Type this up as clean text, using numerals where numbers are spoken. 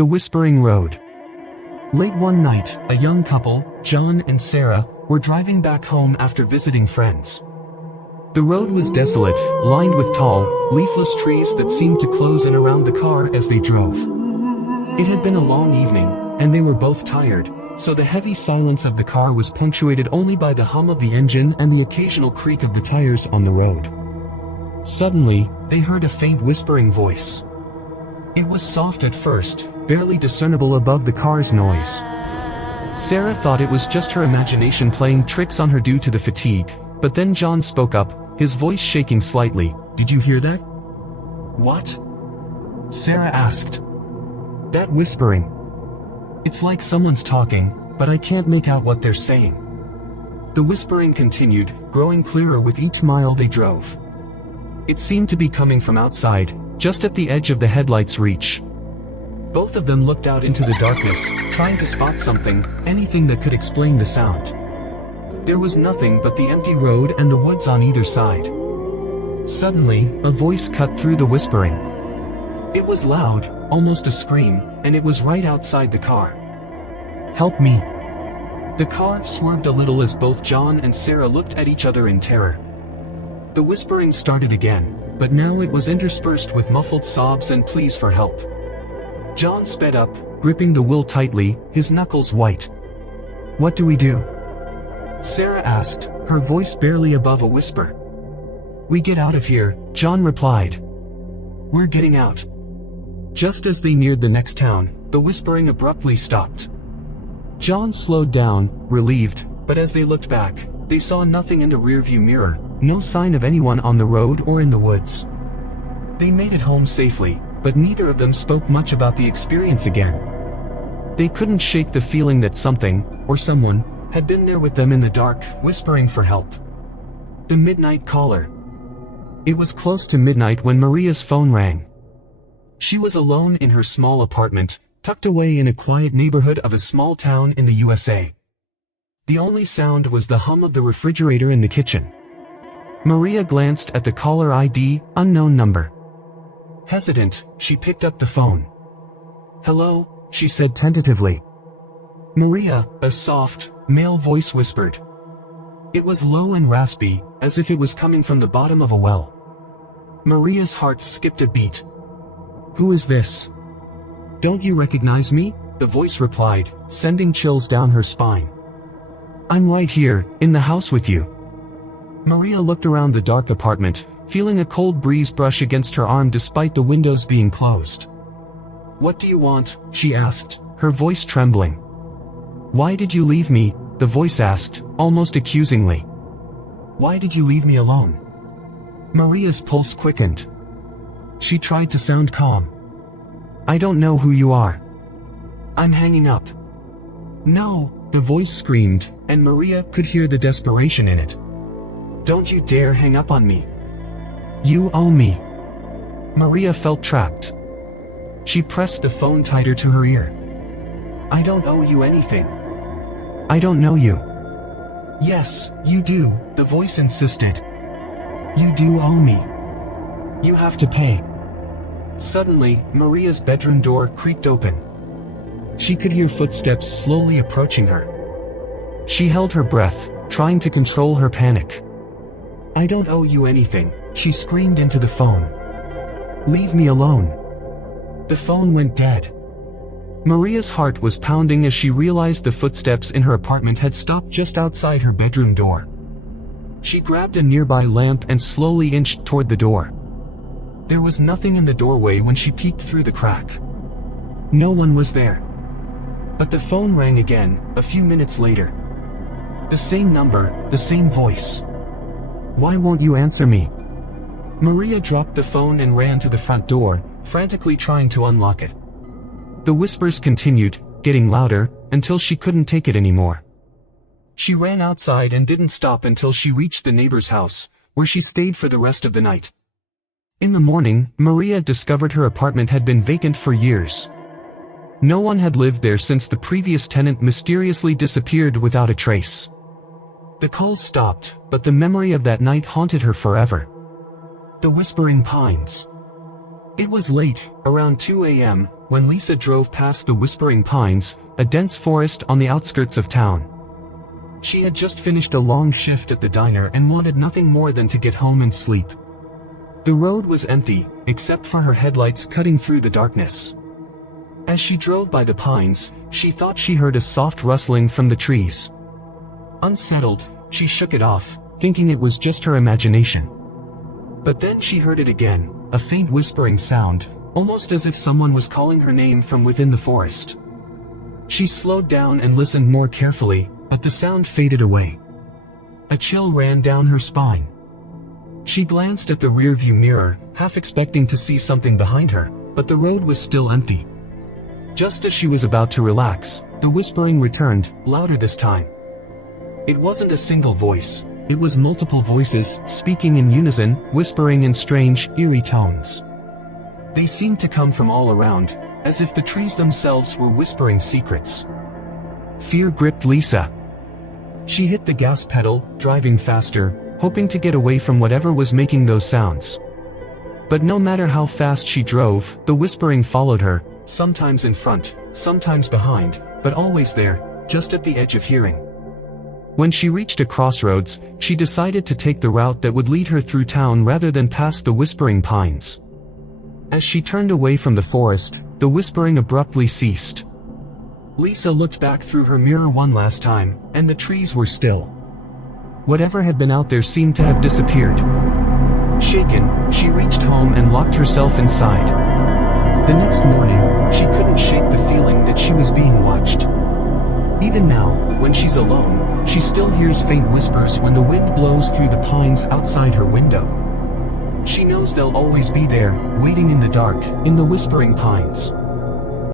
The Whispering Road. Late one night, a young couple, John and Sarah, were driving back home after visiting friends. The road was desolate, lined with tall, leafless trees that seemed to close in around the car as they drove. It had been a long evening, and they were both tired, so the heavy silence of the car was punctuated only by the hum of the engine and the occasional creak of the tires on the road. Suddenly, they heard a faint whispering voice. It was soft at first, barely discernible above the car's noise. Sarah thought it was just her imagination playing tricks on her due to the fatigue, but then John spoke up, his voice shaking slightly. "Did you hear that?" "What?" Sarah asked. "That whispering. It's like someone's talking, but I can't make out what they're saying." The whispering continued, growing clearer with each mile they drove. It seemed to be coming from outside, just at the edge of the headlight's reach. Both of them looked out into the darkness, trying to spot something, anything that could explain the sound. There was nothing but the empty road and the woods on either side. Suddenly, a voice cut through the whispering. It was loud, almost a scream, and it was right outside the car. "Help me!" The car swerved a little as both John and Sarah looked at each other in terror. The whispering started again, but now it was interspersed with muffled sobs and pleas for help. John sped up, gripping the wheel tightly, his knuckles white. "What do we do?" Sarah asked, her voice barely above a whisper. "We get out of here," John replied. "We're getting out." Just as they neared the next town, the whispering abruptly stopped. John slowed down, relieved, but as they looked back, they saw nothing in the rearview mirror, no sign of anyone on the road or in the woods. They made it home safely, but neither of them spoke much about the experience again. They couldn't shake the feeling that something, or someone, had been there with them in the dark, whispering for help. The midnight caller. It was close to midnight when Maria's phone rang. She was alone in her small apartment, tucked away in a quiet neighborhood of a small town in the USA. The only sound was the hum of the refrigerator in the kitchen. Maria glanced at the caller ID, unknown number. Hesitant, she picked up the phone. "Hello," she said tentatively. "Maria," a soft, male voice whispered. It was low and raspy, as if it was coming from the bottom of a well. Maria's heart skipped a beat. "Who is this?" "Don't you recognize me?" the voice replied, sending chills down her spine. "I'm right here, in the house with you." Maria looked around the dark apartment, feeling a cold breeze brush against her arm despite the windows being closed. "What do you want?" she asked, her voice trembling. "Why did you leave me?" the voice asked, almost accusingly. "Why did you leave me alone?" Maria's pulse quickened. She tried to sound calm. "I don't know who you are." "I'm hanging up." "No," the voice screamed, and Maria could hear the desperation in it. "Don't you dare hang up on me. You owe me." Maria felt trapped. She pressed the phone tighter to her ear. "I don't owe you anything." "I don't know you." "Yes, you do," the voice insisted. "You do owe me. You have to pay." Suddenly, Maria's bedroom door creaked open. She could hear footsteps slowly approaching her. She held her breath, trying to control her panic. "I don't owe you anything," she screamed into the phone. "Leave me alone." The phone went dead. Maria's heart was pounding as she realized the footsteps in her apartment had stopped just outside her bedroom door. She grabbed a nearby lamp and slowly inched toward the door. There was nothing in the doorway when she peeked through the crack. No one was there. But the phone rang again, a few minutes later. The same number, the same voice. "Why won't you answer me?" Maria dropped the phone and ran to the front door, frantically trying to unlock it. The whispers continued, getting louder, until she couldn't take it anymore. She ran outside and didn't stop until she reached the neighbor's house, where she stayed for the rest of the night. In the morning, Maria discovered her apartment had been vacant for years. No one had lived there since the previous tenant mysteriously disappeared without a trace. The calls stopped, but the memory of that night haunted her forever. The Whispering Pines. It was late, around 2 a.m., when Lisa drove past the Whispering Pines, a dense forest on the outskirts of town. She had just finished a long shift at the diner and wanted nothing more than to get home and sleep. The road was empty, except for her headlights cutting through the darkness. As she drove by the pines, she thought she heard a soft rustling from the trees. Unsettled, she shook it off, thinking it was just her imagination. But then she heard it again, a faint whispering sound, almost as if someone was calling her name from within the forest. She slowed down and listened more carefully, but the sound faded away. A chill ran down her spine. She glanced at the rearview mirror, half expecting to see something behind her, but the road was still empty. Just as she was about to relax, the whispering returned, louder this time. It wasn't a single voice. It was multiple voices, speaking in unison, whispering in strange, eerie tones. They seemed to come from all around, as if the trees themselves were whispering secrets. Fear gripped Lisa. She hit the gas pedal, driving faster, hoping to get away from whatever was making those sounds. But no matter how fast she drove, the whispering followed her, sometimes in front, sometimes behind, but always there, just at the edge of hearing. When she reached a crossroads, she decided to take the route that would lead her through town rather than past the Whispering Pines. As she turned away from the forest, the whispering abruptly ceased. Lisa looked back through her mirror one last time, and the trees were still. Whatever had been out there seemed to have disappeared. Shaken, she reached home and locked herself inside. The next morning, she couldn't shake the feeling that she was being watched. Even now, when she's alone, she still hears faint whispers when the wind blows through the pines outside her window. She knows they'll always be there, waiting in the dark, in the Whispering Pines.